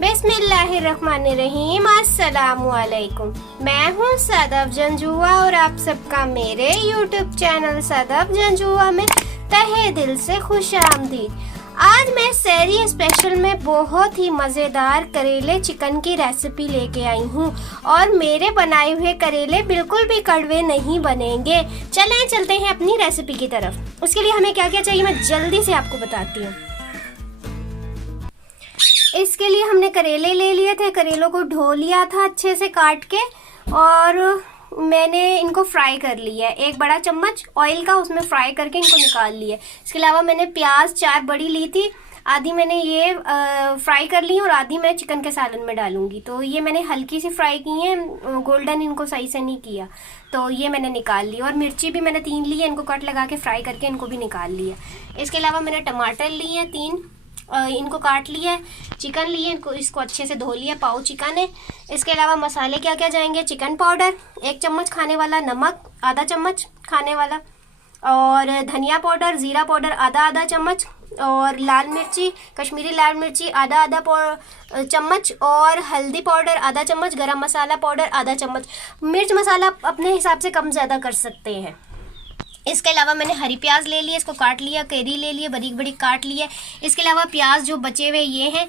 बिस्मिल्लाहिर्रहमानिर्रहीम। अस्सलामुअलैकुम। मैं हूँ सदफ जंजुआ और आप सबका मेरे यूट्यूब चैनल सदफ जंजुआ में तहे दिल से खुश आमदीद। आज मैं सहरी स्पेशल में बहुत ही मज़ेदार करेले चिकन की रेसिपी लेके आई हूँ और मेरे बनाए हुए करेले बिल्कुल भी कड़वे नहीं बनेंगे। चलते हैं अपनी रेसिपी की तरफ। उसके लिए हमें क्या क्या चाहिए मैं जल्दी से आपको बताती हूँ। इसके लिए हमने करेले ले लिए थे, करेलों को धो लिया था अच्छे से काट के और मैंने इनको फ्राई कर लिया है। एक बड़ा चम्मच ऑयल का उसमें फ्राई करके इनको निकाल लिया। इसके अलावा मैंने प्याज 4 बड़ी ली थी, आधी मैंने ये फ्राई कर ली और आधी मैं चिकन के सालन में डालूंगी। तो ये मैंने हल्की सी फ्राई की है, गोल्डन इनको सही से नहीं किया, तो ये मैंने निकाल ली। और मिर्ची भी मैंने 3 ली है, इनको कट लगा के फ्राई करके इनको भी निकाल लिया। इसके अलावा मैंने टमाटर लिए हैं 3, इनको काट लिया है। चिकन लिए, इसको अच्छे से धो लिया, पाव चिकन है। इसके अलावा मसाले क्या क्या जाएंगे, चिकन पाउडर 1 चम्मच खाने वाला, नमक आधा चम्मच खाने वाला, और धनिया पाउडर, ज़ीरा पाउडर आधा चम्मच, और लाल मिर्ची कश्मीरी लाल मिर्ची आधा चम्मच, और हल्दी पाउडर आधा चम्मच, गरम मसाला पाउडर आधा चम्मच। मिर्च मसाला अपने हिसाब से कम ज़्यादा कर सकते हैं। इसके अलावा मैंने हरी प्याज ले लिया, इसको काट लिया, कैरी ले लिए, बरीक बरीक काट लिया। इसके अलावा प्याज जो बचे हुए ये हैं,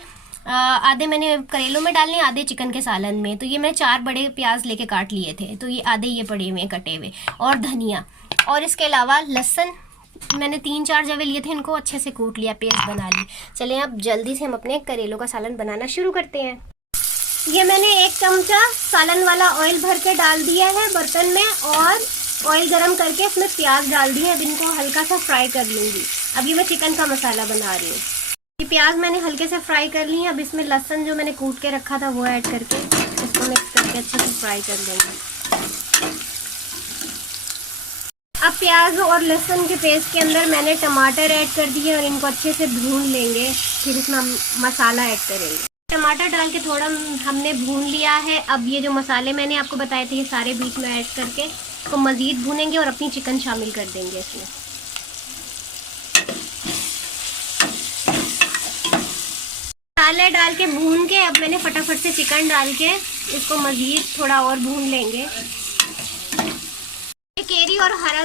आधे मैंने करेलों में डालने, आधे चिकन के सालन में। तो ये मैंने 4 बड़े प्याज लेके काट लिए थे, तो ये आधे ये पड़े हुए कटे हुए, और धनिया। और इसके अलावा लहसुन मैंने 3-4 जवे लिए थे, इनको अच्छे से कूट लिया, पेस्ट बना ली। चलिए अब जल्दी से हम अपने करेलों का सालन बनाना शुरू करते हैं। ये मैंने 1 चमचा सालन वाला ऑयल भर के डाल दिया है बर्तन में, और ऑयल गरम करके इसमें प्याज डाल दिए। अब इनको हल्का सा फ्राई कर लूँगी। अब ये मैं चिकन का मसाला बना रही हूँ। ये प्याज मैंने हल्के से फ्राई कर ली है। अब इसमें लहसुन जो मैंने कूट के रखा था वो ऐड करके इसको मिक्स करके अच्छे से फ्राई कर देंगे। अब प्याज और लहसुन के पेस्ट के अंदर मैंने टमाटर ऐड कर दिए और इनको अच्छे से भून लेंगे। फिर इसमें हम मसाला ऐड करेंगे। टमाटर डाल के थोड़ा हमने भून लिया है। अब ये जो मसाले मैंने आपको बताए थे ये सारे बीच में ऐड करके इसको मज़ीद भूनेंगे और अपनी चिकन शामिल कर देंगे इसमें। मसाले डाल के भून के अब मैंने फटाफट से चिकन डाल के इसको मज़ीद थोड़ा और भून लेंगे। केरी और हरा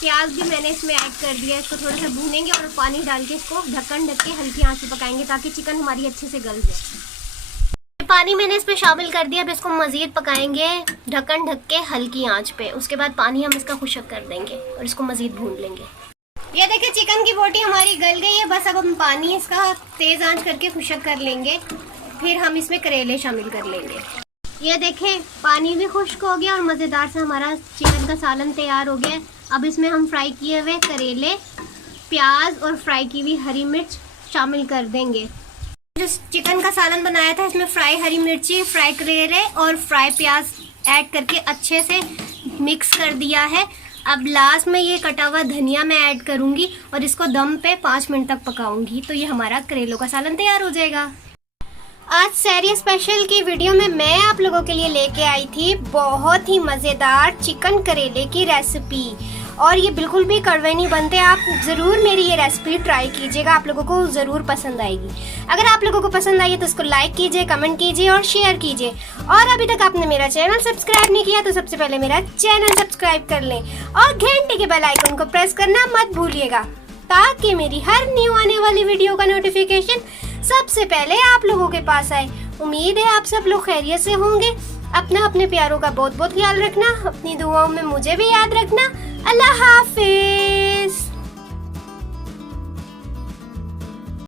प्याज भी मैंने इसमें ऐड कर दिया। इसको थोड़ा सा भूनेंगे और पानी डाल के इसको ढक्कन ढक के हल्की आंच पे पकाएंगे ताकि चिकन हमारी अच्छे से गल जाए। पानी मैंने इसमें शामिल कर दिया। अब इसको मज़ीद पकाएंगे ढक्कन ढक के हल्की आंच पे। उसके बाद पानी हम इसका खुशक कर देंगे और इसको मज़ीद भून लेंगे। ये देखिए चिकन की बोटी हमारी गल गई है। बस अब हम पानी इसका तेज़ आंच करके खुशक कर लेंगे। फिर हम इसमें करेले शामिल कर लेंगे। ये देखें पानी भी खुश्क हो गया और मज़ेदार से हमारा चिकन का सालन तैयार हो गया। अब इसमें हम फ्राई किए हुए करेले, प्याज और फ्राई की हुई हरी मिर्च शामिल कर देंगे। जो चिकन का सालन बनाया था इसमें फ्राई हरी मिर्ची, फ्राई करेले और फ्राई प्याज ऐड करके अच्छे से मिक्स कर दिया है। अब लास्ट में ये कटा हुआ धनिया मैं ऐड करूँगी और इसको दम पे 5 मिनट तक पकाऊंगी। तो ये हमारा करेलों का सालन तैयार हो जाएगा। आज सहरी स्पेशल की वीडियो में मैं आप लोगों के लिए लेके आई थी बहुत ही मज़ेदार चिकन करेले की रेसिपी, और ये बिल्कुल भी कड़वे नहीं बनते। आप ज़रूर मेरी ये रेसिपी ट्राई कीजिएगा, आप लोगों को ज़रूर पसंद आएगी। अगर आप लोगों को पसंद आई है तो इसको लाइक कीजिए, कमेंट कीजिए और शेयर कीजिए। और अभी तक आपने मेरा चैनल सब्सक्राइब नहीं किया तो सबसे पहले मेरा चैनल सब्सक्राइब कर लें और घंटे के बेल आइकन को प्रेस करना मत भूलिएगा ताकि मेरी हर न्यू आने वाली वीडियो का नोटिफिकेशन सबसे पहले आप लोगों के पास आए। उम्मीद है आप सब लोग खैरियत से होंगे। अपने प्यारों का बहुत बहुत ख्याल रखना, अपनी दुआओं में मुझे भी याद रखना। अल्लाह हाफ़िज़।